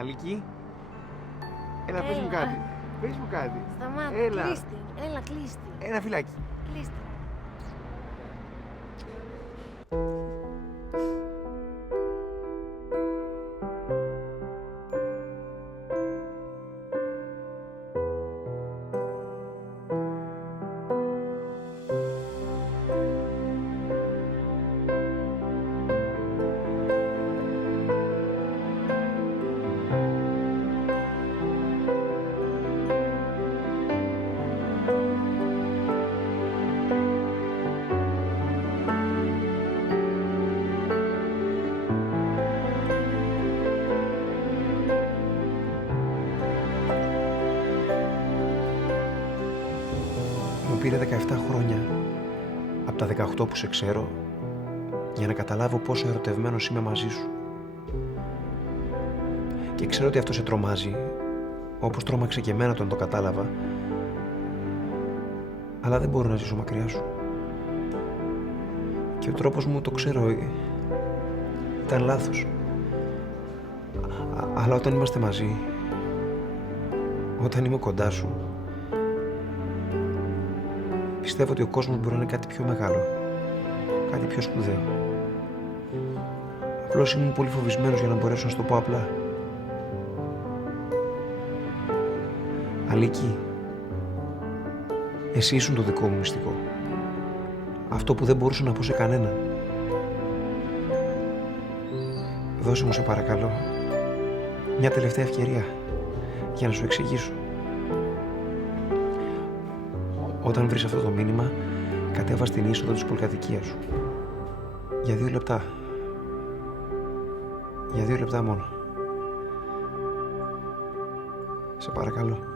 Αλική. Έλα, πες μου κάτι. Πες μου κάτι. Σταμάτα, Έλα. κλείστη. Έλα, κλείστη. Ένα φυλάκι. Κλείστη. Μου πήρε 17 χρόνια από τα 18 που σε ξέρω για να καταλάβω πόσο ερωτευμένος είμαι μαζί σου. Και ξέρω ότι αυτό σε τρομάζει, όπως τρόμαξε και εμένα όταν το κατάλαβα, αλλά δεν μπορώ να ζήσω μακριά σου. Και ο τρόπος μου, το ξέρω, ήταν λάθος. Αλλά όταν είμαστε μαζί, όταν είμαι κοντά σου, πιστεύω ότι ο κόσμος μπορεί να είναι κάτι πιο μεγάλο, κάτι πιο σπουδαίο. Απλώς ήμουν πολύ φοβισμένος για να μπορέσω να σου το πω απλά. Αλίκη, εσύ ήσουν το δικό μου μυστικό. Αυτό που δεν μπορούσα να πω σε κανέναν. Δώσε μου, σε παρακαλώ, μια τελευταία ευκαιρία για να σου εξηγήσω. Όταν βρεις αυτό το μήνυμα, κατέβα στην είσοδο της πολυκατοικίας σου. Για 2 λεπτά. Για 2 λεπτά μόνο. Σε παρακαλώ.